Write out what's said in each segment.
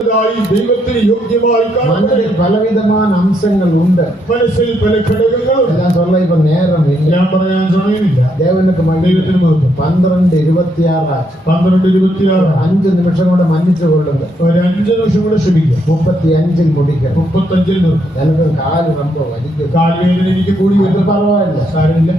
ദൈവത്തിന് യോഗ്യമായി മനസ്സിൽ പലവിധமான അംശങ്ങൾ ഉണ്ട്. മനസ്സിൽ പല ഘടകങ്ങൾ എല്ലാം சொல்ல இப்ப நேரம் இல்லை. ഞാൻ പറയാൻ സമയമില്ല. ദേവനുക്ക് ദൈവത്തിന് മഹത്വം. 12:26 12:26 5 നിമിഷം കൊണ്ട് മന്നിച്ചു കൊള്ളുക. ഒരു 5 നിമിഷം കൂടെ ക്ഷമിക്കുക. 35 മുടിക്കുക. 35 നിർത്തും. എനിക്ക് കാല് ரொம்ப വലിക്കും. കാൽവേദന എനിക്ക് കൂടി വരുന്നത് പരവായില്ല, സാരമില്ല.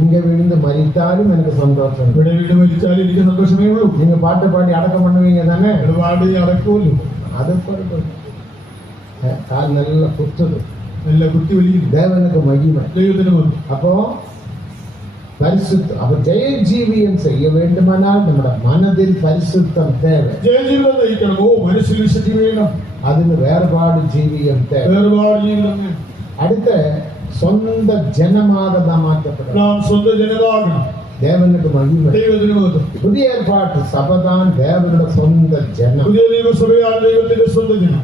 இங்க விழுந்து மறித்தாலும் எனக்கு சந்தோஷம். ഇവിടെ വീട് മരിച്ചാലും എനിക്ക് സന്തോഷമേ ഉള്ളൂ. நீங்க பாட்டு பாடி அடக்கம் பண்ணுவீங்க தானே? ഒരുപാട് അടക്കുമല്ലോ. அது கால் நல்ல குத்துது, നല്ല കുത്തി വലിക്കുന്നു. தேவனுக்கு மகிமை. ദൈവത്തിന് മഹത്വം. அப்போ பரிசுத்தம். அப்ப ஜெய ஜீவியம் செய்ய வேண்டுமானால் നമ്മുടെ മനதில் பரிசுத்தம் தேவை. ജയജീവിതം നയിക്കണമോ മനസ്സിൽ വിശുദ്ധി വേണം. അതിന് വേർപാട് ജീവിതം தேவை. വേർപാട് ജീവിതം വേണം. അടുത്ത സ്വന്ത ജനமாக നാം മാറ്റപ്പെടണം. നാം സ്വന്തം ജനമാകണം. தேவனுக்கு மகிமை. ദൈവത്തിന് മഹത്വം. പുതിയ ഏർപ്പാട്ട് സഭதான் தேவனுடைய சொந்த ജനം. പുതിയ നിയമസഭയാണ് ദൈവത്തിന്റെ സ്വന്തം ജനം.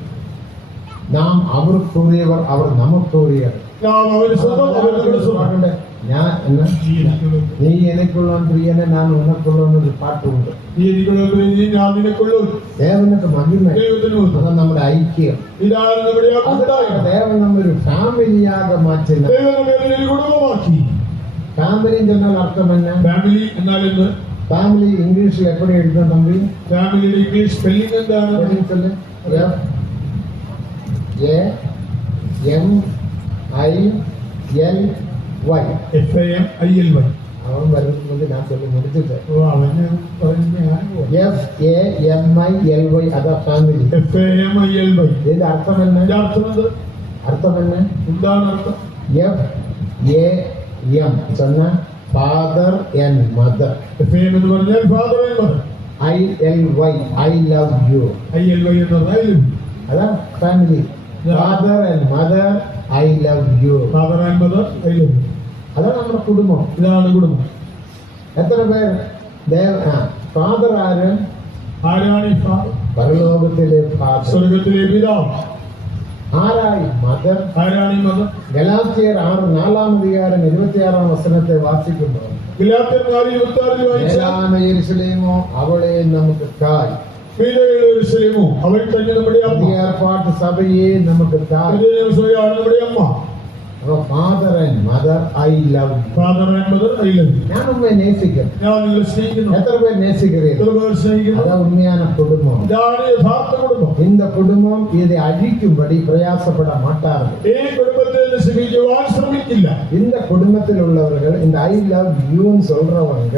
നാം അവർക്കുரியവർ, അവർ നമുക്കുரியവർ. നാം അവന് സ്വന്തം, അവർ നമ്മുടെ സ്വന്തം. ഞാൻ നീ എനിക്കുള്ള പ്രിയനെ ഞാൻ ഉനക്കുള്ള പാട്ടുണ്ട്. നീ എനിക്കുള്ള ഞാൻ നിനക്കുള്ളൂ. ദേവനുക്ക് മഹിമ. ദൈവത്തിന് മഹത്വം. അത് നമ്മുടെ ഐക്യം. ഇതാണ് നമ്മുടെ കൂട്ടായ്മ. ദേവൻ നമ്മൊരു ഫാമിലിയാക മാറ്റുന്ന. ദൈവം നമ്മെ ഒരു കുടുംബമാക്കി. ഫാമിലി എന്നാൽ അർത്ഥം എന്നാ? ഫാമിലി എന്നാൽ എന്ത്? ഫാമിലി ഇംഗ്ലീഷിൽ എപ്പടി എഴുതാൻ തമ്പി? ഫാമിലിയുടെ ഇംഗ്ലീഷ് സ്പെല്ലിംഗ് എന്താണ്? FAMILY. FAMILY. അവൻ വരുന്നത് ഞാൻ ചൊല്ലി മുടിച്ചിട്ട്. അവന് FAMILY അതാ ഫാമിലി. FAMILY. ഇതിന്റെ അർത്ഥം എന്നാ? അർത്ഥം എന്നാ? എന്താണ് അർത്ഥം? FAM சொன்ன ഫാദർ ആൻഡ് മദർ. FAM എന്ന് പറഞ്ഞാൽ father and mother. ILY I love you. ILY എന്ന് പറഞ്ഞാൽ അതാ family. Father and mother I love you. Father and mother I love you. അതാണ് നമ്മുടെ കുടുംബം. ഇതാണ് കുടുംബം. എത്ര പേർ ഫാദർ ആര്? ആരാണ് ഈ ഫാദർ? പരലോകത്തിലെ ഫാദർ, സ്വർഗത്തിലെ പിതാവ്. ആരായി മദർ? ആരാണ് ഈ മദർ? ഗലാത്യർ 6:26 വാസിക്കുമ്പോൾ ഗലാത്യർ 4:26 വായിച്ചാൽ യെരൂശലേമോ അവളെ നമുക്ക് തായ്. യെരൂശലേമോ അവൾ തന്നെ നമ്മുടെ അമ്മ. ഏർപ്പാട്ട് സഭയെ നമുക്ക് തായ്. നമ്മുടെ അമ്മ. Father and mother I love you. Father and mother I love you. ഞാൻ ഉമ്മയെ നേസിക്കുന്നു. ഞാൻ നിങ്ങളെ സ്നേഹിക്കുന്നു. എത്ര പേർ നേസിக்கிறீர்கள்? എത്ര പേർ സ്നേഹിക്കുന്നു? അതാ ഉണ്மையான കുടുംബം. ഇതാണ് യഥാർത്ഥ കുടുംബം. இந்த കുടുംബം ഇதை അഴിക്കുம்படி പ്രയാസപ്പെட മാട്ടാറുണ്ട്. ഈ കുടുംബത്തെ നശിപ്പിക്കുവാൻ ശ്രമിക്കില്ല. இந்த குடும்பத்திலுள்ளவர்கள் இந்த ஐ லவ் யூன்னு சொல்றவங்க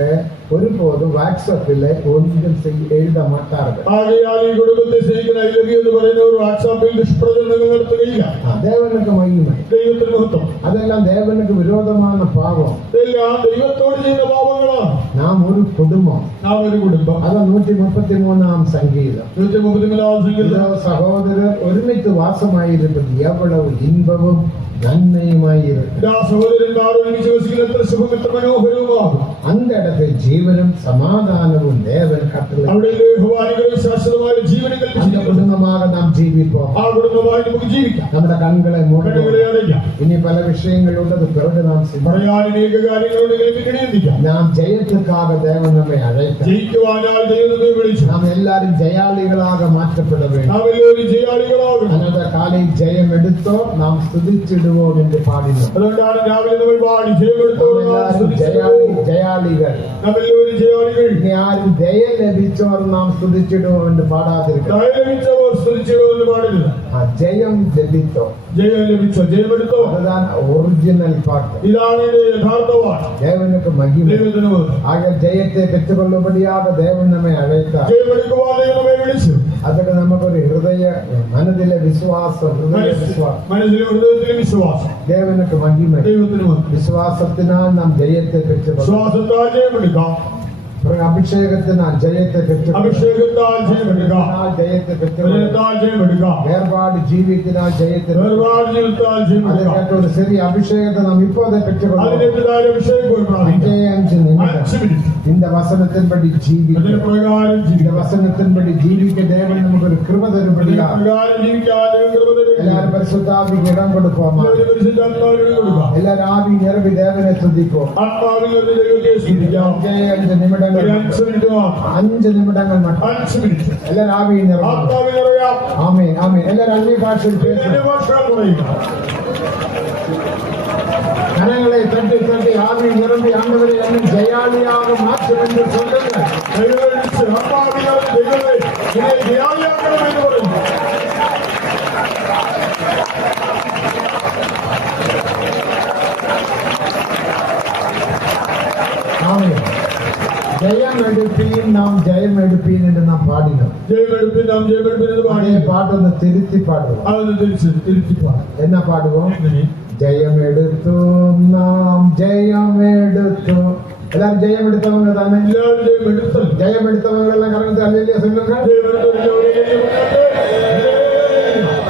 ஒருபோதும் வாட்ஸ்அப்பில் ஒன்றும் எழுத மாட்டார்கள். ആകയാൽ ഈ കുടുംബത്തെ സ്നേഹിക്കുന്ന ഐ ലവ് യു എന്ന് പറയുന്നവർ വാട്സാപ്പിൽ ദുഷ്പ്രചരണങ്ങൾ നടത്തുകയില്ല. தேவனுக்கு மகிமை. ദൈവത്തിന് മഹത്വം. அதெல்லாம் தேவனுக்கு விரோதமான பாவம். ഇതെല്ലാം ദൈവത്തോട് ചെയ്യുന്ന പാപങ്ങളാണ്. നാം ഒരു കുടുംബം. നാം ഒരു കുടുംബം. അത് 133 സംഗീതം. 133 സംഗീതം. സഹോദരർ ഒരുമിച്ച് വാസമായിരുന്നത് എவ்வளவு ഇன்பവും നന്മയുമായിരുന്നു. സഹോദരന്മാർ ഒരുമിച്ച് വസിക്കുന്ന എത്ര ശുഭം, എത്ര മനോഹരവുമാകും. அந்த இடத்தில் ജീവനും സമാധാനവും ദേവൻ കട്ടള. അവിടെ ശാശ്വതമായ ജീവനെ அந்த കുടുംബமாக നാം ജീവിப்போம். ആ കുടുംബമായി നമുക്ക് ജീവിക്കാം. നമ്മുടെ കണ്ണുകളെ അടയ്ക്കാം. ഇനി പല വിഷയങ്ങളുള്ളത് പിറகு നാം പറയാൻ അനേക കാര്യങ്ങളുണ്ടെങ്കിൽ ചിന്തിക്കാം. നാം ജയത്തിற்காக ദേവൻ നമ്മെ അழைத்தார். ജയിക്കുവാനായി ദൈവം നമ്മെ വിളിച്ചു. നാം എല്ലാവരും ജയാളികളാக മാറ്റപ്പെட வேண்டும். നാം എല്ലാവരും ജയാളികളാകും. അന്നത്തെ കാലയിൽ ജയം എടുത്തോ നാം സ്തുതിച്ചിടുவோம் എന്ന് പാടുന്നു. അതുകൊണ്ടാണ് രാവിലെ നമ്മൾ പാടി ജയമെടുത്തോ ജയാളികൾ. നമ്മളെല്ലാവരും ജയാളികൾ. ഇനി ആരും ജയം ലഭിച്ചവർ നാം സ്തുതിച്ചിടുவோം എന്ന് പാടാതിരിക്കും. ലഭിച്ചവർ സ്തുതിച്ചിടുവോ എന്ന് പാടില്ല. ജയം ലഭിച്ചോ, ജയം ലഭിച്ചോ, ജയമെടുത്തോ, അതാണ് ഒറിജിനൽ പാട്ട്. ഇതാണ് യഥാർത്ഥ പാട്ട്. ദേവനുക്ക് മഹിമ. ആകെ ജയത്തെ പെറ്റുകൊള്ളുമ്പടിയാക ദേവൻ നമ്മെ അழைത്താർ. ജയമെടുക്കുവാൻ ദൈവം നമ്മെ വിളിച്ചു. അതൊക്കെ നമുക്കൊരു മനസ്സിലെ വിശ്വാസം, മനസ്സിലെ ഹൃദയത്തിലെ വിശ്വാസം. ദേവനുക്ക് മഹിമ. ദൈവത്തിന് വിശ്വാസത്തിനാൽ നാം ജയത്തെ പെറ്റു. വിശ്വാസത്താൽ ജയമെടുക്കാം. അഭിഷേകത്തിനാൽ ജയത്തെ പെറ്റു. അഭിഷേകത്താൽ ജയമെടുക്കാം. ജയത്തെ പെറ്റു. ജയമെടുക്കാം. വേർപാട് ജീവിതത്തിനാൽ ജയത്തെ. വേർപാട് ജീവിതത്താൽ ജയമെടുക്കാം. ഒരു ചെറിയ അഭിഷേകത്തെ നാം ഇപ്പോഴത്തെ പെറ്റുകൊള്ളാം. 5 നിമിഷം இந்த வசனத்தின்படி ஜீவிக்க, അതിന് പ്രകാരം இந்த ജീവിക്കാം. வசனத்தின்படி ஜீவிக்க தேவன் நமக்கு ஒரு கிருபை അതിന് தரும்படியா പ്രകാരം ജീവിക്കാൻ ദൈവം കൃപ തരും. எல்லாரும் பரிசுத்தாவிக்கு இடம் கொடுப்போமா? എല്ലാവരും പരിശുദ്ധാത്മാവിന് കൊടുക്കാം. எல்லாரும் ஆவி நிரம்பி தேவனை துதிப்போம். ആത്മാവിൽ നിന്ന് ദൈവത്തെ സ്തുതിക്കാം. 5 നിമിടങ്ങൾ, ഒരു 5 മിനിറ്റ് മാത്രം. 5 നിമിടങ്ങൾ மட்டும் 5 മിനിറ്റ്. எல்லாரும் ஆவி நிரம்பி. ആത്മാവിൽ നിറയാം. ஆமென் ஆமென். எல்லாரும் அந்நிய பாஷையில் பேசும். ഭാഷ പറയുക. கரங்களை தட்டி தட்டி ஆவி நிரம்பி ஆண்டவரை என்னை ஜெயாலியாக மாற்றும் என்று சொல்லுங்கள். ദൈവമടിച്ച് ആത്മാവിനാൽ ദൈവമേ ഇതിനെ ജയാളിയാക്കണമെന്ന് പറയുന്നു. ஆமென். ஜெயம் எடுப்பீன், நாம் ஜெயம் எடுப்பீன் என்று நாம் பாடினோம். ജയമെടുപ്പിൻ നാം ജയമെടുപ്പിൻ എന്ന് அதே പാടി. பாட்டு ഒന്ന് തിരുത്തി പാടുவோம். അതൊന്ന് തിരുത്തി പാടാം. என்ன பாடுவோம்? എങ്ങനെ? ஜெயம் எடுத்தோம், நாம் ஜெயம் எடுத்தோம். எல்லாரும் ஜெயம் எடுத்தவங்க தானே? എല്ലാവരും ജയമെടുത്തൽ. ஜெயம் எடுத்தவங்க எல்லாம் கரந்து அல்லேலூயா சொல்லுங்க.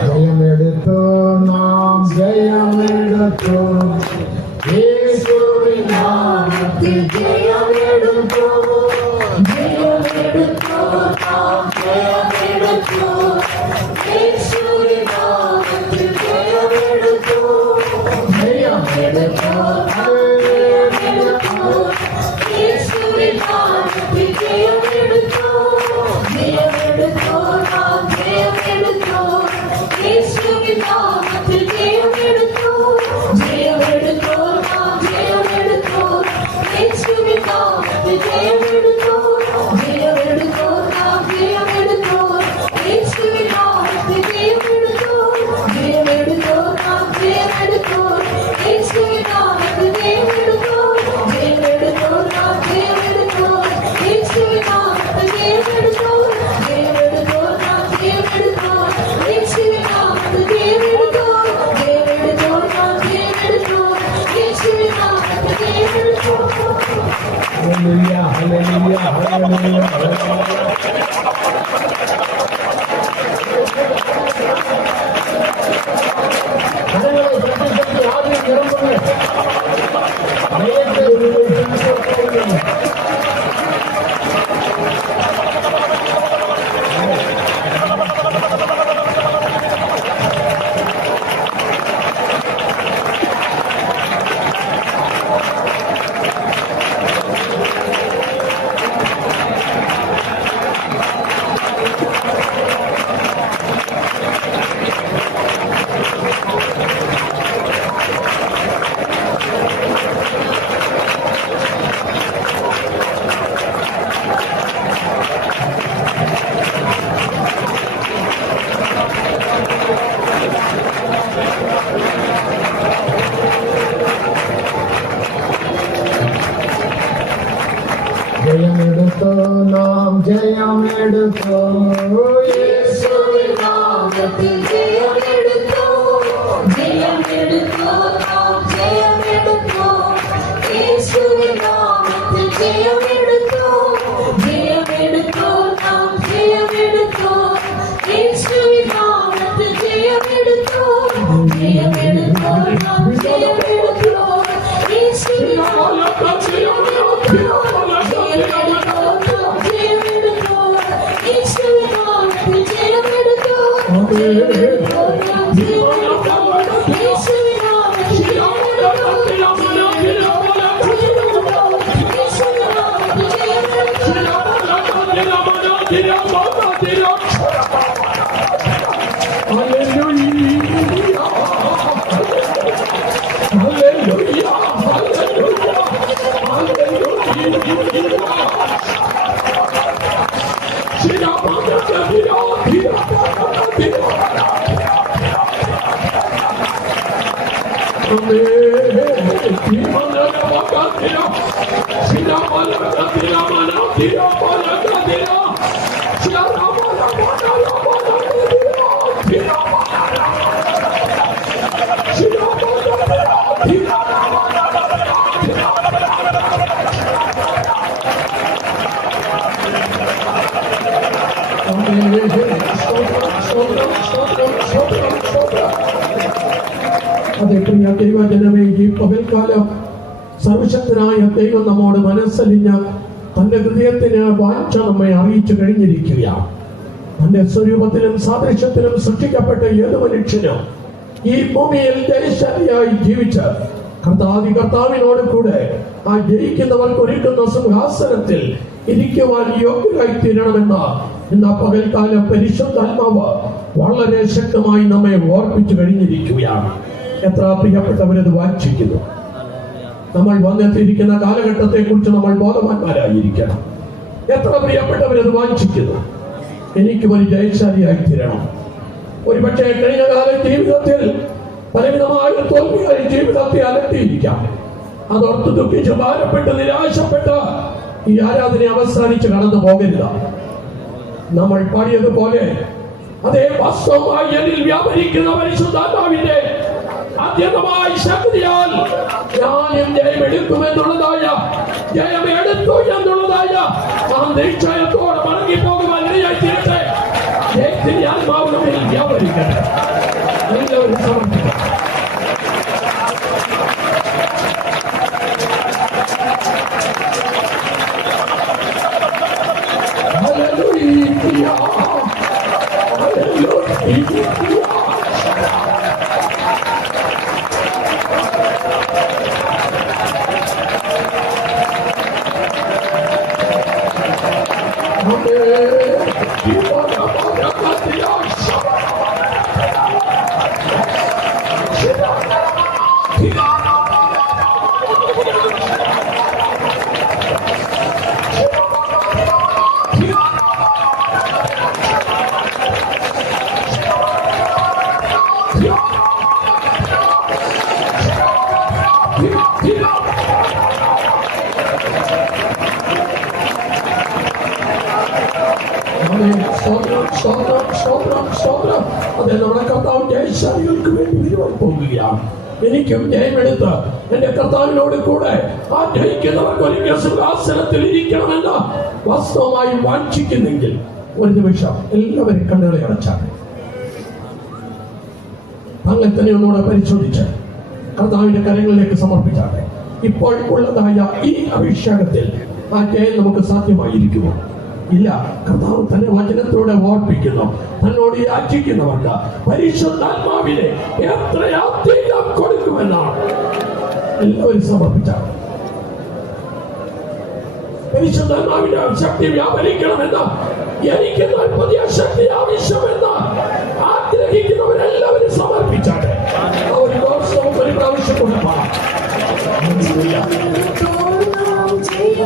ஜெயம் எடுத்தோம், நாம் ஜெயம் எடுத்தோம். இயேசுவின் நாமத்தில் ஜெயம் எடுத்தோம். ஜெயம் எடுத்தோம், நாம் ஜெயம் எடுத்தோம். இயேசுவின் நாமத்தில் ஜெயம் எடுத்தோம். ஜெயம் எடுத்தோம், ஜெயம் எடுத்தோம். இயேசுவின் நாமத்தில் ஜெயம் எடுத்தோம். ஜெயம் எடுத்தோம், நாம் ஜெயம் எடுத்தோம். இயேசுவின் நாமத்தில் ஜெயம் எடுத்தோம். ஜெயம் எடுத்தோம், நாம் ஜெயம் எடுத்தோம். இயேசுவின் நாமத்தில் ஜெயம் எடுத்தோம். ஜெயம் எடுத்தோம், நாம் ஜெயம் எடுத்தோம். இயேசுவின் நாமத்தில் ஜெயம் எடுத்தோம். ஜெயம் எடுத்தோம், நாம் ஜெயம் எடுத்தோம். இயேசுவின் நாமத்தில் ஜெயம் எடுத்தோம். ஜெயம் எடுத்தோம், நாம் ஜெயம் எடுத்தோம். இயேசுவின் நாமத்தில் ஜெயம் எடுத்தோம். ஜெயம் எடுத்தோம், நாம் ஜெயம் எடுத்தோம். இயேசுவின் நாமத்தில் ஜெயம் எடுத்தோம். ஜெயம் எடுத்தோம், நாம் ஜெயம் எடுத்தோம். இயேசுவின் நாமத்தில் ஜெயம் எடுத்தோம். ஹல்லேலூயா ஹல்லேலூயா ஹல்லேலூயா ஹல்லேலூயா. கரங்களை தட்டி தட்டி ஆவியை நிரப்புங்க. நேரத்தை ஒருவரை ஜெயம் எடுத்தோம், நாம் ஜெயம் எடுத்தோம். இயேசுவின் நாமத்தில் ஜெயம் எடுத்தோம். ஜெயம் எடுத்தோம், நாம் ஜெயம் எடுத்தோம். இயேசுவின் நாமத்தில் ஜெயம் எடுத்தோம். ஜெயம் எடுத்தோம், நாம் ஜெயம் எடுத்தோம். இயேசுவின் நாமத்தில் ஜெயம் எடுத்தோம். ஜெயம் எடுத்தோம், நாம் ஜெயம் எடுத்தோம். இயேசுவின் நாமத்தில் ஜெயம் எடுத்தோம். അതെ പ്രിയ ദൈവജനമേ, ഈ പകൽക്കാലം സർവശക്തനായ ദൈവം നമ്മോട് മനസ്സലിഞ്ഞ തന്റെ ഹൃദയത്തിന് വാഞ്ച നമ്മെ അറിയിച്ചു കഴിഞ്ഞിരിക്കുകയാണ്. തന്റെ സ്വരൂപത്തിലും സാദൃശ്യത്തിലും സൃഷ്ടിക്കപ്പെട്ട ഏത് മനുഷ്യനും ഈ ഭൂമിയിൽ ജയശാലിയായി ജീവിച്ച് കർത്താവിനോട് കൂടെ ആ ജയിക്കുന്നവർക്ക് ഒരുക്കുന്ന സിംഹാസനത്തിൽ ഇരിക്കുവാൻ യോഗ്യരായി തീരണമെന്ന് ഇന്ന് പകൽക്കാലം പരിശുദ്ധാത്മാവ് വളരെ ശക്തമായി നമ്മെ ഓർപ്പിച്ചു കഴിഞ്ഞിരിക്കുകയാണ്. എത്ര പ്രിയപ്പെട്ടവരത് വാഞ്ചിക്കുന്നു. നമ്മൾ വന്നെത്തിയിരിക്കുന്ന കാലഘട്ടത്തെ കുറിച്ച് നമ്മൾ ബോധവാന്മാരായിരിക്കണം. എത്ര പ്രിയപ്പെട്ടവരത് വാഞ്ചിക്കുന്നു. എനിക്കും ഒരു ജയശാലിയായി തീരണം. ഒരുപക്ഷെ കഴിഞ്ഞ കാല ജീവിതത്തിൽ പലവിധമായ തോൽവിയായി ജീവിതത്തെ അലട്ടിയിരിക്കാം. അതോർത്ത് ദുഃഖിച്ച് ഭാരപ്പെട്ട് നിരാശപ്പെട്ട് ഈ ആരാധന അവസാനിച്ച് കടന്നു പോകരുത്. നമ്മൾ പാടിയതുപോലെ അതേ വാസ്തവമായി എന്നിൽ വ്യാപരിക്കുന്ന പരിശുദ്ധാത്മാവിന്റെ അത്യന്തമായ ശക്തിയാൽ ഞാനും ജയമെടുക്കുമെന്നുള്ളതായ ജയമെടുത്തു എന്നുള്ളതായ ആ നിശ്ചയത്തോടെ മടങ്ങിപ്പോകുവാൻ ഇടയായി തീരട്ടെ. ജയത്തിന്റെ ആത്മാവ് നമ്മിൽ വ്യാപരിക്കട്ടെ. എല്ലാവരും സമർപ്പിക്കും. അതെ, നമ്മുടെ കർത്താവ് ജയശാലികൾക്ക് വേണ്ടി വരുവാൻ പോകുകയാണ്. എനിക്കും ജയമെടുത്ത് എന്റെ കർത്താവിനോട് കൂടെ ആ ജയിക്കുന്നവർക്ക് ഒരിക്കൽ സിംഹാസനത്തിൽ ഇരിക്കണമെന്ന് വാസ്തവമായി വാഞ്ചിക്കുന്നെങ്കിൽ ഒരു നിമിഷം എല്ലാവരും കണ്ണുകളെ അടച്ചാണ്. അങ്ങനെ തന്നെ ഒന്നുകൂടെ പരിശോധിച്ച് കർത്താവിന്റെ കരങ്ങളിലേക്ക് സമർപ്പിച്ചാട്ടെ. ഇപ്പോൾ ഉള്ളതായ ഈ അഭിഷേകത്തിൽ ആ ജയം നമുക്ക് സാധ്യമായിരിക്കുമോ? ഇല്ല. കർത്താവ് തന്നെ വചനത്തോടെ ഓർപ്പിക്കുന്നു, തന്നോട് യാചിക്കുന്നവർക്ക് പരിശുദ്ധാത്മാവിനെ എത്രയധികം കൊടുക്കുമെന്നാണ്. എല്ലാവരും സമർപ്പിച്ചാണ്. പരിശുദ്ധാത്മാവിന്റെ ശക്തി വ്യാപരിക്കണമെന്ന്, എനിക്ക് പുതിയ ശക്തി ആവശ്യമെന്ന് ആഗ്രഹിക്കുന്നവരെല്ലാവരും സമർപ്പിച്ചാട്ടെ. ഒരു ദിവസവും ഒരു പ്രാവശ്യം കൊടുക്കണം. സ്തോത്രം ചെയ്യാം.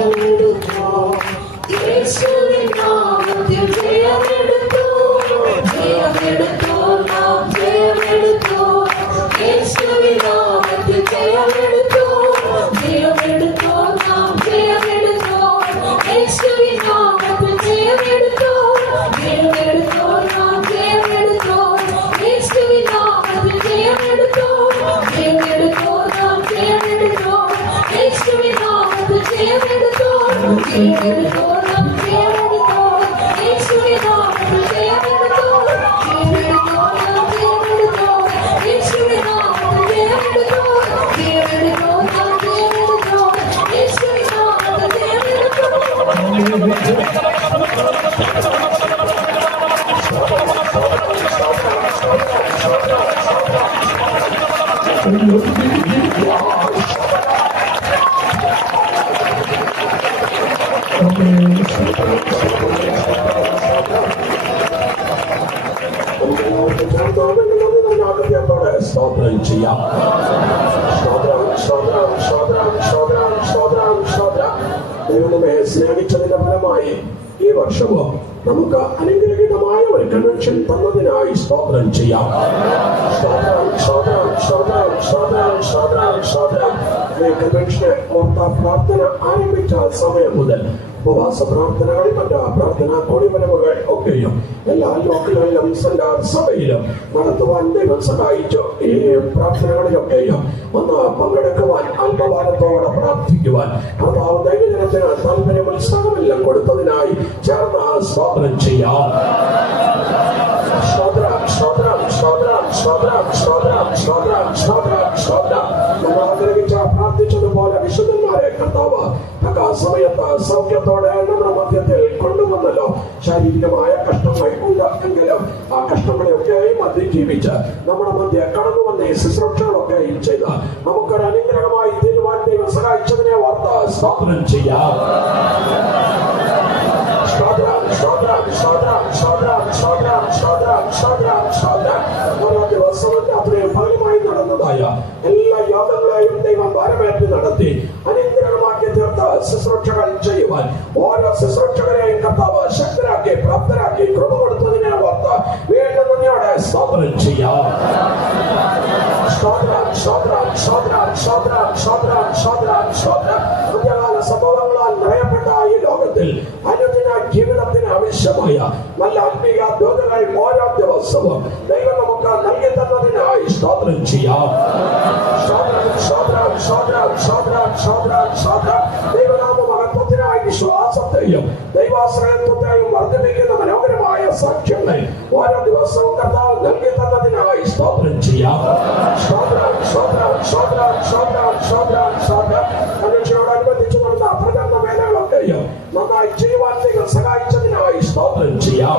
ദൈവമേ, സ്നേഹിച്ചതിന്റെ ഫലമായി ഈ വർഷവും നമുക്ക് അനുഗ്രഹീതമായ ഒരു കൺവെൻഷൻ തന്നതിനായി സ്തോത്രം ചെയ്യാം. കൺവെൻഷനെ ഓർത്ത പ്രാർത്ഥന ആരംഭിച്ച സമയം മുതൽ ഉപവാസ പ്രാർത്ഥനകൾ, മറ്റ് പ്രാർത്ഥനാ കോടിവരവുകൾ ഒക്കെയും എല്ലാ ലോക്കലിലും സെന്റർ സഭയിലും നടത്തുവാൻ ദൈവം സഹായിച്ചു. ഈ പ്രാർത്ഥനകളിലൊക്കെയും ഒന്ന് പങ്കെടുക്കുവാൻ, അല്പഭാരത്തോടെ പ്രാർത്ഥിക്കുവാൻ കർത്താവ് ദൈവജനത്തിന് താല്പര്യം ഉത്സാഹമെല്ലാം കൊടുത്തതിനായി ചേർന്ന് സ്തോത്രം ചെയ്യാം. നമ്മൾ ആഗ്രഹിച്ച പ്രാർത്ഥിച്ചതുപോലെ വിശുദ്ധന്മാരെ കർത്താവ് സമയത്ത് സൗഖ്യത്തോടെ നമ്മുടെ മധ്യത്തിൽ കൊണ്ടുവന്നല്ലോ. ശാരീരികമായ കഷ്ടങ്ങൾ ഉണ്ട് എങ്കിലും ആ കഷ്ടങ്ങളെയൊക്കെയും അതിജീവിച്ച് നമ്മുടെ മധ്യ കടന്നു വന്ന ഈ ശുശ്രൂഷകളൊക്കെയും ചെയ്ത് നമുക്കൊരു അനുഗ്രഹമായി തീരുവാൻ ദൈവം സഹായിച്ചതിനെ വാർത്ത സ്തോത്രം ചെയ്യാം. ഓരോ ദിവസവും അത്രയും ഫലമായി നടന്നതായ എല്ലാ യാഗങ്ങളെയും ദൈവം ഭാരമേറ്റ് നടത്തി അനുഗ്രഹമാക്കി തീർത്ത ശുശ്രൂഷകൾ ചെയ്യുവാൻ ഓരോ ശുശ്രൂഷകരെയും കർത്താവ് ശക്തരാക്കി പ്രാപ്തരാക്കി കൃപ കൊടുത്തതിനെ ഓർത്ത് വീണ്ടും നന്ദിയോടെ സ്തോത്രം ചെയ്യാം. സംഭവങ്ങളാൽ നയപ്പെട്ട ഈ ലോകത്തിൽ അനുദിന ജീവിതത്തിന് ആവശ്യമായ നല്ല ആത്മീയ ദ്യോതകൾ ഓരോ ദിവസവും ദൈവം നമുക്ക് നൽകി തന്നതിനായി സ്തോത്രം ചെയ്യാം. ദൈവനാമ മഹത്വത്തിനായി വിശ്വാസത്തെയും ദൈവാശ്രയത്വത്തെയും വർദ്ധിപ്പിക്കുന്ന മനോഹരമായ സാക്ഷ്യങ്ങൾ ഓരോ ദിവസവും കർത്താവ് നൽകി തന്നതിനായി സ്തോത്രം ചെയ്യാം. കൺവെൻഷനോടനുബന്ധിച്ചു വന്ന പ്രചരണ വേലകളൊക്കെയും നന്നായി ചെയ്യുവാൻ ദൈവം സഹായിച്ചതിനായി സ്തോത്രം ചെയ്യാം.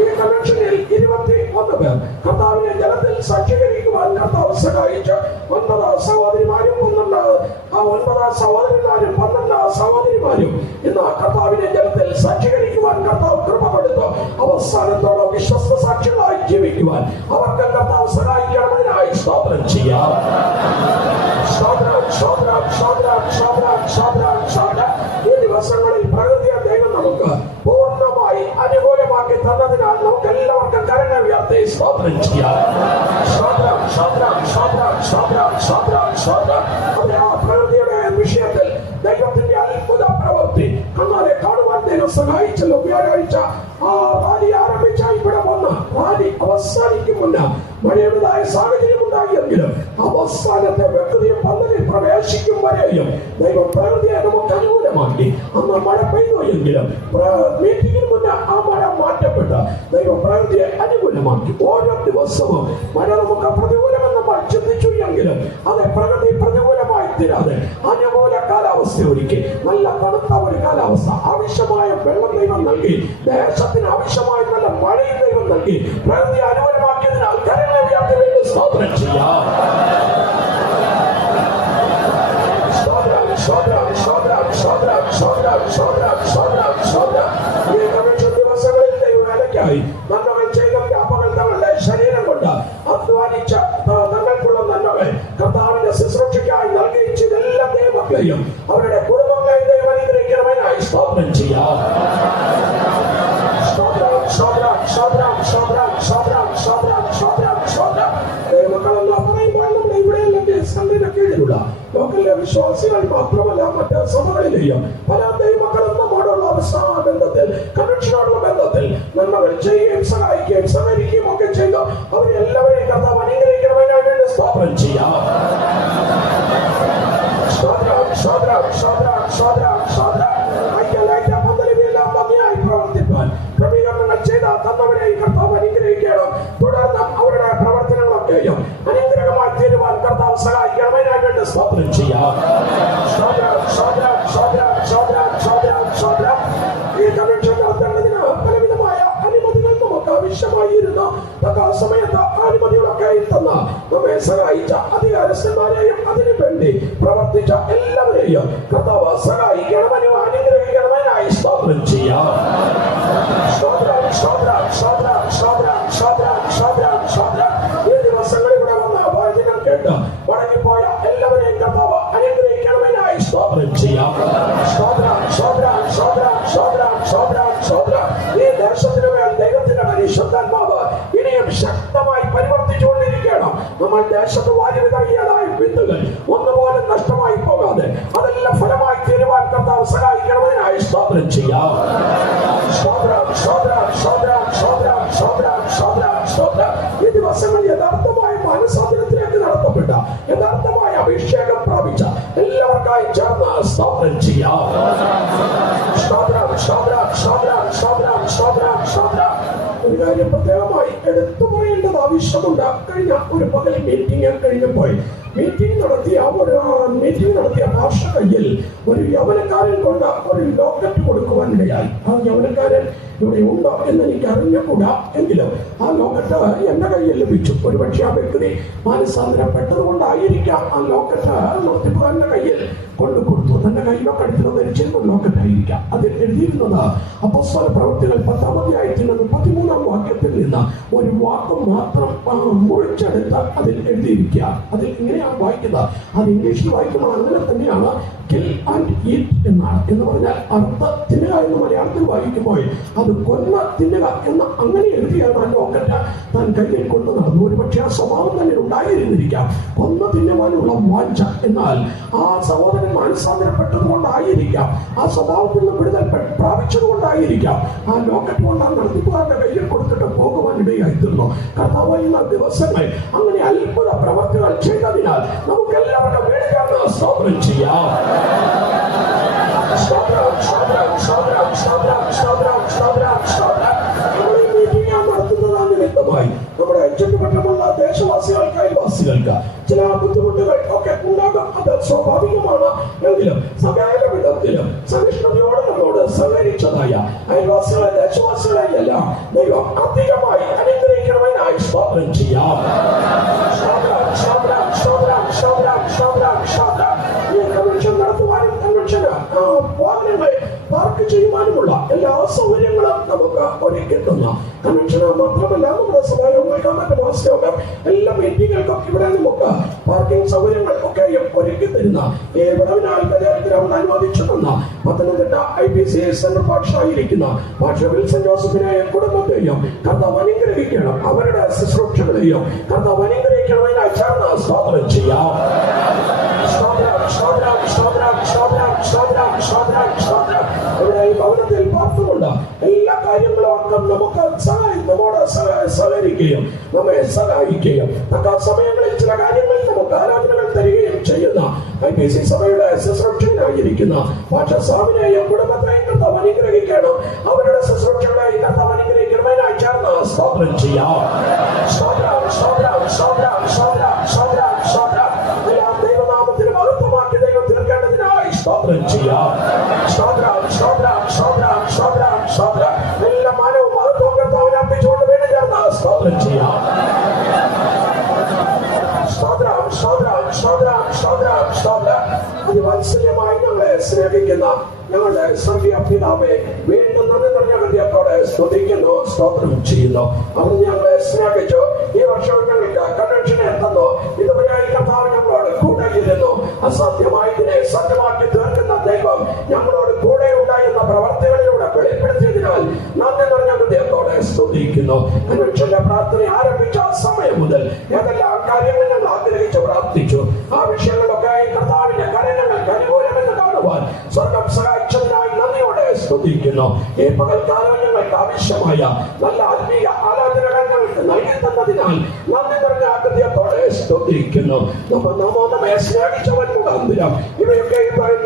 ഈ കൺവെൻഷനിൽ 21 പേർ കർത്താവിനെ ജലത്തിൽ സാക്ഷീകരിക്കുവാൻ കർത്താവ് സഹായിച്ചു. 9 സഹോദരിമാരും 9 സഹോദരന്മാരും 12 സഹോദരിമാരും ഇന്ന് കർത്താവിനെ ജലത്തിൽ സാക്ഷീകരിക്കുവാൻ കർത്താവ് കൃപ കൊടുത്തു. അവസാനത്തോളം വിശ്വസ്ത സാക്ഷികളായി ജീവിക്കുവാൻ അവർക്ക് കർത്താവ് സഹായിക്കണമെന്നതിനായി സ്തോത്രം ചെയ്യാം. ഈ ദിവസങ്ങളിൽ പ്രകൃതിയെ ദൈവം നമുക്ക് പൂർണ്ണമായി അനുകൂലമാക്കി തന്നതിനാൽ നമുക്ക് എല്ലാവർക്കും കരങ്ങൾ ഉയർത്തി സ്തോത്രം ചെയ്യാം. പ്രകൃതിയുടെ വിഷയത്തിൽ ദൈവത്തിന്റെ അത്ഭുത പ്രവൃത്തി കണ്ണാലെ കാണുവാൻ ദൈവം സഹായിച്ചല്ലോ. വ്യാഴാഴ്ച ആ റാലി ആരംഭിച്ച ഇവിടെ വന്ന് റാലി അവസാനിക്കും മുന്നേ മഴയുടേതായ സാഹചര്യം ഉണ്ടായെങ്കിലും അവസാനത്തെ വ്യക്തിയും പന്തലിൽ പ്രവേശിക്കും വരെയും ദൈവം പ്രകൃതിയെ നമുക്ക് അനുകൂലമാക്കി. അന്ന് മഴ പെയ്തു എങ്കിലും മീറ്റിംഗിന് മുന്നേ ആ മഴ മാറ്റപ്പെട്ട് ദൈവം പ്രകൃതിയെ അനുകൂലമാക്കി. ഓരോ ദിവസവും മഴ നമുക്ക് പ്രതികൂലമെന്ന് നമ്മൾ ചിന്തിച്ചു എങ്കിലും അത് പ്രകൃതി പ്രതികൂലമായി തീരാതെ അനുകൂല കാലാവസ്ഥ ഒരുക്കി നല്ല തണുത്ത ഒരു കാലാവസ്ഥ, ആവശ്യമായ വെള്ളം ദൈവം നൽകി, ദേശത്തിന് ആവശ്യമായ നല്ല മഴയും ദൈവം നൽകി. പ്രകൃതി അനുകൂലമാക്കിയതിനാൽ കരങ്ങളെ വ്യാപ്തി വേണ്ടി സ്തോത്രം ചെയ്യാം. ദിവസങ്ങളിൽ ദൈവവേലയ്ക്കായി നന്മകൾ ചെയ്ത വ്യാപകൾ തങ്ങളുടെ ശരീരം കൊണ്ട് അധ്വാനിച്ച തങ്ങൾക്കുള്ള നന്മകൾ കർത്താവിന്റെ ശുശ്രൂഷയ്ക്കായി നൽകുകയും ചെയ്തെല്ലാ ദൈവമക്കളെയും അവരുടെ കുടുംബങ്ങളെയും ദൈവം അനുഗ്രഹിക്കണമെന്നായി സ്തോത്രം ചെയ്യാം. ദൈവമക്കളെല്ലാം പറയുമ്പോൾ നമ്മുടെ ഇവിടെയെല്ലാം സംഘടന കീഴിലുള്ള ലോക്കലിലെ വിശ്വാസികൾ മാത്രമല്ല മറ്റ് സഭകളിലെയും പല ദൈവമക്കളും നമ്മോടുള്ള ബന്ധത്തിൽ കൺവെൻഷനോടുള്ള ബന്ധത്തിൽ നന്മകൾ ചെയ്യുകയും സഹായിക്കുകയും സഹകരിക്കുകയും ഒക്കെ ചെയ്തു അവരെല്ലാവരെയും കർത്താവ് അനുഗ്രഹിക്കണമെന്നായി വേണ്ടി സ്തോത്രം ചെയ്യാം. പ്രവർത്തിപ്പാൻ ക്രമീകരണങ്ങൾ ചെയ്ത തന്നവരെയും കർത്താവ് അനുഗ്രഹിക്കണം. തുടർന്ന് അവരുടെ പ്രവർത്തനങ്ങളൊക്കെയും അനുഗ്രഹമായി തീരുവാൻ കർത്താവ് സഹായിക്കണമെന്നായി വേണ്ടി സ്തോത്രം ചെയ്യാം. ഈ കൺവെൻഷൻ നടത്തേണ്ടതിന് പലവിധമായ അനുമതികൾ നമുക്ക് ആവശ്യമായിരുന്നു. സമയത്ത് അനുമതികളൊക്കെ തന്ന നമ്മെ സഹായിച്ച അധികാരസ്ഥന്മാരെയും അതിനു വേണ്ടി പ്രവർത്തിച്ച എല്ലാവരെയും കർത്താവ് സഹായിക്കണമെന്നും അനുഗ്രഹിക്കണമെന്നായി സ്തോത്രം ചെയ്യാം. ഈ ദിവസങ്ങളിൽ ഇവിടെ വന്ന വചനം കേട്ട് മടങ്ങിപ്പോയ എല്ലാവരെയും കർത്താവ് അനുഗ്രഹിക്കണമെന്നായി സ്തോത്രം ചെയ്യാം. ഈ ദേശത്തിന് മേൽ ദൈവത്തിന്റെ പരിശുദ്ധാത്മാവ് ഇനിയും ശക്തമായി പരിവർത്തിച്ചുകൊണ്ടിരിക്കണം. നമ്മൾ ദേശത്ത് വാരി വിതറിയതായ വിത്തുകൾ ഒന്നുപോലും നഷ്ടമായി പോകാതെ അതെല്ലാം ഫലമായി തീരുവാൻ കർത്താവ് സഹായിക്കണമെന്നായി സ്തോത്രം ചെയ്യാം. ഈ ദിവസങ്ങൾ യഥാർത്ഥമായ മാനസാന്തരത്തിലേക്ക് നടത്തപ്പെട്ട യഥാർത്ഥമായ അഭിഷേകം പ്രാപിച്ച എല്ലാവർക്കായി ചേർന്ന് സ്തോത്രം ചെയ്യാം. കാര്യം പ്രത്യേകമായി എടുത്തു പറയേണ്ടത് ആവശ്യമുണ്ട്. കഴിഞ്ഞ ഒരു പകൽ മീറ്റിംഗ് കഴിഞ്ഞപ്പോൾ മീറ്റിംഗ് നടത്തിയ ഭാഷ കയ്യിൽ ഒരു യൗവനക്കാരൻ കൊണ്ട് ഒരു ലോക്കറ്റ് കൊടുക്കുവാനിടയായി. ആ യൗവനക്കാരൻ ഇവിടെ ഉണ്ടോ എന്ന് എനിക്ക് അറിഞ്ഞുകൂടാ. എങ്കിലും ആ ലോക്കറ്റ് എന്റെ കയ്യിൽ ലഭിച്ചു. ഒരുപക്ഷെ ആ വ്യക്തി മാനസാന്തരപ്പെട്ടത് കൊണ്ടായിരിക്കാം ആ ലോക്കറ്റ് നടത്തിപ്പുകാരന്റെ കയ്യിൽ കൊണ്ടുകൊടുത്തു. തന്റെ കയ്യിലോ കഴുത്തിലോ ധരിച്ചിരുന്ന ലോക്കറ്റ് ആയിരിക്കാം. അതിൽ എഴുതിയിരുന്നത് അപ്പോസ്തല പ്രവൃത്തികൾ 10-ാം അധ്യായത്തിൽ 13-ാം വാക്യത്തിൽ നിന്ന് ഒരു വാക്ക് മാത്രം മുറിച്ചെടുത്ത് അതിൽ എഴുതിയിരിക്കുക. അതിൽ ഇങ്ങനെയാണ് വായിക്കുന്നത്. അത് ഇംഗ്ലീഷിൽ വായിക്കുന്നത് അങ്ങനെ തന്നെയാണ്. കിൽ ആൻഡ് ഈറ്റ് എന്നാണ്. എന്ന് പറഞ്ഞാൽ അർത്ഥ തിന്നുക എന്ന് മലയാളത്തിൽ വായിക്കുമ്പോൾ അത് കൊന്ന തിന്നുക എന്ന അങ്ങനെ എഴുതിയാണ് ആ ലോക്കറ്റ് താൻ കയ്യിൽ കൊണ്ടു നടന്നു. ഒരുപക്ഷെ ആ സ്വഭാവം തന്നെ ഉണ്ടായിരുന്നിരിക്കാം, കൊന്നു തിന്നുവാനുള്ള വാഞ്ച. എന്നാൽ ആ സഹോദരൻ മാനസാന്തരപ്പെട്ടത് കൊണ്ടായിരിക്കാം, ആ സ്വഭാവത്തിൽ നിന്ന് വിടുതൽ പ്രാപിച്ചത് കൊണ്ടായിരിക്കാം ആ ലോക്കറ്റ് കൊണ്ട് ആ നടത്തിപ്പുകാരുടെ കയ്യിൽ കൊടുത്തിട്ട് പോകുവാൻ ഇടയായിത്തീർന്നു. കർത്താവ് ഇന്ന ദിവസങ്ങൾ അങ്ങനെ അത്ഭുത പ്രവർത്തികൾ ചെയ്തതിനാൽ നമുക്ക് എല്ലാവരുടെ വേണ്ടിയാണ് സ്തോത്രം ചെയ്യാം. നമ്മുടെ ചുറ്റുപറ്റമുള്ള ദേശവാസികൾക്ക് അയൽവാസികൾക്ക് ചില ബുദ്ധിമുട്ടുകൾ ഒക്കെ ഉണ്ടാകും. അത് സ്വാഭാവികമാണ്. എങ്കിലും സകല വിധത്തിലും സഹിഷ്ണുതയോടെ നമ്മോട് സഹകരിച്ചതായ അയൽവാസികളെ ദേശവാസികളെ എല്ലാം ദൈവം അധികമായി അനുഗ്രഹിക്കണമെന്നായി സ്തോത്രം ചെയ്യാം. നടത്തുവാനും കൺവെൻഷന് വാഹനങ്ങൾ പാർക്ക് ചെയ്യുവാനുമുള്ള എല്ലാ സൗകര്യങ്ങളും നമുക്ക് ഒരുക്കിത്തുന്ന കൺവെൻഷന് മാത്രമല്ല നമ്മുടെ സഭായോഗങ്ങൾക്കും മറ്റു മാസയോഗം എല്ലാ മീറ്റിങ്ങുകൾക്കും ഇവിടെ നമുക്ക് പാർക്കിംഗ് സൗകര്യങ്ങൾ ഒക്കെയും ഒരുക്കി തരുന്ന ഈ വിളവിനാൽ ഗ്രൗണ്ട് അനുവദിച്ചു തന്ന പത്തനംതിട്ട IPC സെൻട്രൽ പാഠശാലയിരിക്കുന്ന പാഷ വിൽസൺ ജോസഫിനെയും കുടുംബത്തെയും കർത്താവ് അനുഗ്രഹിക്കണം. അവരുടെ ശുശ്രൂഷകളെയും കർത്താവ് അനുഗ്രഹിക്കണമെന്നായി ചേർന്ന് സ്തോത്രം ചെയ്യാം. ഇവിടെ ഈ ഭവനത്തിൽ പാർത്തുകൊണ്ട് എല്ലാ കാര്യങ്ങളും അടക്കം നമുക്ക് നമ്മോട് സഹകരിക്കുകയും നമ്മെ സഹായിക്കുകയും തക്ക സമയങ്ങളിൽ ചില കാര്യങ്ങളിൽ നമുക്ക് ആരാധനകൾ തരികയും ചെയ്യുന്ന IPC സഭയുടെ ശുശ്രൂഷകനായിരിക്കുന്ന പാഠസ്വാമിനെയും കുടുംബത്തെയും കർത്താവ് അനുഗ്രഹിക്കണം. അവരുടെ ശുശ്രൂഷകളെ കർത്താവ് അനുഗ്രഹിക്കണമെന്നായി ചേർന്ന് സ്തോത്രം ചെയ്യാം. ദൈവനാമത്തിന് മഹത്വമാക്കി ദൈവം തീർക്കേണ്ടതിനായി സ്തോത്രം ചെയ്യാം. എല്ലാ മാനവും മഹത്വം കർത്താവിനെ അർപ്പിച്ചുകൊണ്ട് വീണ്ടും ചേർന്ന് സ്തോത്രം ചെയ്യാം. അതിവാത്സല്യമായി ഞങ്ങളെ സ്നേഹിക്കുന്ന ഞങ്ങളുടെ സ്വർഗീയ പിതാവേ, വീണ്ടും നന്ദി നിറഞ്ഞ ഹൃദയത്തോടെ സ്തുതിക്കുന്നു, സ്തോത്രം ചെയ്യുന്നു. അവർ ഞങ്ങളെ സ്നേഹിച്ചു. ഈ വർഷം ഞങ്ങൾക്ക് കൺവെൻഷനെ തന്നു. ഇതുവരെയായി കർത്താവ് ഞങ്ങളോട് കൂടെ ഇരുന്നു. അസാധ്യമായതിനെ സത്യമാക്കി തീർക്കുന്ന ദൈവം ഞങ്ങളോട് കൂടെ ഉണ്ടായിരുന്ന പ്രവർത്തികളിലൂടെ വെളിപ്പെടുത്തിയതിനാൽ നന്ദി നിറഞ്ഞ ഹൃദയത്തോടെ സ്തുതിക്കുന്നു. കൺവെൻഷന്റെ പ്രാർത്ഥന ആരംഭിച്ച സമയം മുതൽ ഏതെല്ലാം കാര്യങ്ങൾ ഞങ്ങൾ ആഗ്രഹിച്ച് പ്രാർത്ഥിച്ചു, ആ വിഷയങ്ങളൊക്കെ കർത്താവിന്റെ കരുണകൾക്ക് അനുകൂലമെന്ന് കാണുവാൻ സ്വർഗം സഹായിച്ചതിനായി നന്ദിയോടെ സ്തുതിക്കുന്നു. ഈ പകൽക്കാലം ഞങ്ങൾക്ക് ആവശ്യമായ നല്ല ആത്മീയ ആരാധനകൾ ഞങ്ങൾക്ക് നൽകി തന്നതിനാൽ നന്ദി നിറഞ്ഞ ഹൃദയത്തോടെ സ്തുതിക്കുന്നു. നമ്മെ സ്നേഹിച്ചവൻ മുഖാന്തരം ഇവയൊക്കെ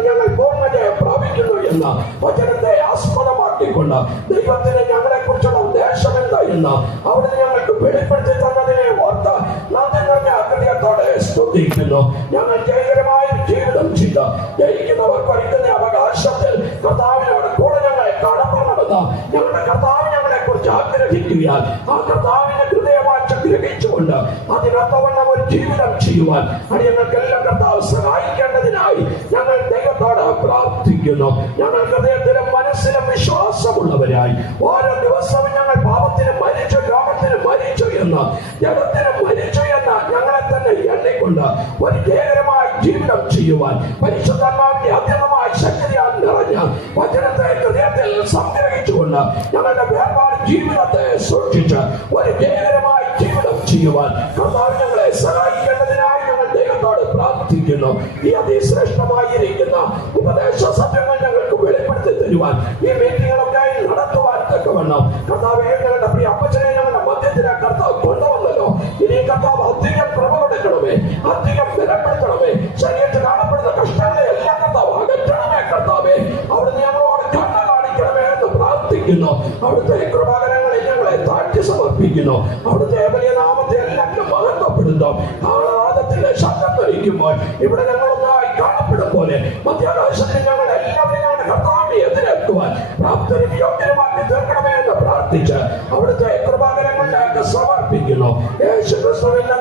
ഞങ്ങൾ പൂർണ്ണതയെ പ്രാപിക്കുന്നു എന്ന വചനത്തെ ആസ്പദമാക്കിക്കൊണ്ട് ദൈവത്തിന് ഞങ്ങളെ കുറിച്ചുള്ള ഉദ്ദേശം എന്താ എന്ന് അവിടുന്ന് ഞങ്ങൾക്ക് വെളിപ്പെടുത്തി തന്നതിനെ ഓർത്ത് നന്ദി നിറഞ്ഞ ഹൃദയത്തോടെ സ്തുതിക്കുന്നു. ഞങ്ങൾ ജയകരമായ ജീവിതം ചെയ്ത് ജയിക്കുന്നവർക്ക് ഒരുക്കുന്ന അവകാശത്തിൽ കർത്താവിനോട് കൂടെ ഞങ്ങളെ കടപ്പെടണമെന്ന് ഞങ്ങളുടെ കർത്താവ് ഞങ്ങളെ കുറിച്ച് ആഗ്രഹിക്കുകയാൽ ആ കർത്താവിന്റെ ഹൃദയവാഞ്ച ഗ്രഹിച്ചുകൊണ്ട് അതിനൊത്തവണ്ണം ഒരു ജീവിതം ചെയ്യുവാൻ ഞങ്ങൾക്കെല്ലാം കർത്താവ് സഹായിക്കേണ്ടതിനായി ഞങ്ങൾ ദൈവത്തോട് പ്രാർത്ഥിക്കുന്നു. ഞങ്ങൾ ഹൃദയത്തിലും മനസ്സിലും വിശ്വാസമുള്ളവരായി ഓരോ ദിവസവും ഞങ്ങൾ പാപത്തിന് മരിച്ചു, രോഗത്തിന് മരിച്ചു എന്ന്, ജഡത്തിന് മരിച്ചു എന്ന് ഞങ്ങളെ തന്നെ എണ്ണിക്കൊണ്ട് ഒരു ജയകരമായ ജീവിതം ചെയ്യുവാൻ പരിശുദ്ധാത്മാവിന്റെ അത്യന്തമായ ശക്തിയാൽ നിറഞ്ഞ വചനത്തെ ഹൃദയത്തിൽ സംഗ്രഹിച്ചുകൊണ്ട് ഞങ്ങളുടെ വേർപാട് ജീവിതത്തെ സൂക്ഷിച്ച് ഒരു ജയകരമായ ജീവിതം ചെയ്യുവാൻ കർത്താവ് ഞങ്ങളെ സഹായിക്കേണ്ടതിനായി ഞങ്ങൾ ദൈവത്തോട് പ്രാർത്ഥിക്കുന്നു. ഈ അതിശ്രേഷ്ഠമായിരിക്കുന്ന ഉപദേശ സത്യങ്ങൾ ഞങ്ങൾക്ക് വെളിപ്പെടുത്തി തരുവാൻ ഈ മീറ്റിങ്ങുകളൊക്കെ നടത്തുവാൻ തക്കവണ്ണം കർത്താവേ, ഞങ്ങളുടെ പ്രിയ അപ്പച്ചനെ ഞങ്ങളുടെ മധ്യത്തിലെ കർത്താവ് കൊണ്ടുവന്നല്ലോ. ഇനി കർത്താവ് അധികം പ്രബലപ്പെടുത്തണമേ, അധികം ബലപ്പെടുത്തണമേ. ശരീരത്തിൽ കാണപ്പെടുന്ന കഷ്ടങ്ങളെ എല്ലാം കർത്താവ് അകറ്റണമേ. കർത്താവേ, അവിടുന്ന് ഞങ്ങളോട് കണ്ണ കാണിക്കണമേ എന്ന് പ്രാർത്ഥിക്കുന്നു. അവിടുത്തെ കൃപാകരങ്ങളിൽ ഞങ്ങളെ താഴ്ത്തി സമർപ്പിക്കുന്നു. അവിടുത്തെ വലിയ നാമത്തെ എല്ലാവരും മഹത്വപ്പെടുത്തും. ആഹ്ലാദത്തിന്റെ ശബ്ദം ധരിക്കുമ്പോൾ ഇവിടെ ഞങ്ങളൊന്നായി കാണപ്പെടും പോലെ മധ്യാകാശത്തിൽ ഞങ്ങൾ എല്ലാവരും ഞങ്ങളുടെ കർത്താവിനെ എതിരേൽക്കുവാൻ പ്രാപ്തരും യോഗ്യരുമാക്കി തീർക്കണമേ എന്ന് പ്രാർത്ഥിച്ച് അവിടുത്തെ കൃപാകരങ്ങളിലേക്ക് സമർപ്പിക്കുന്നു. യേശുക്രിസ്തുവിന്റെ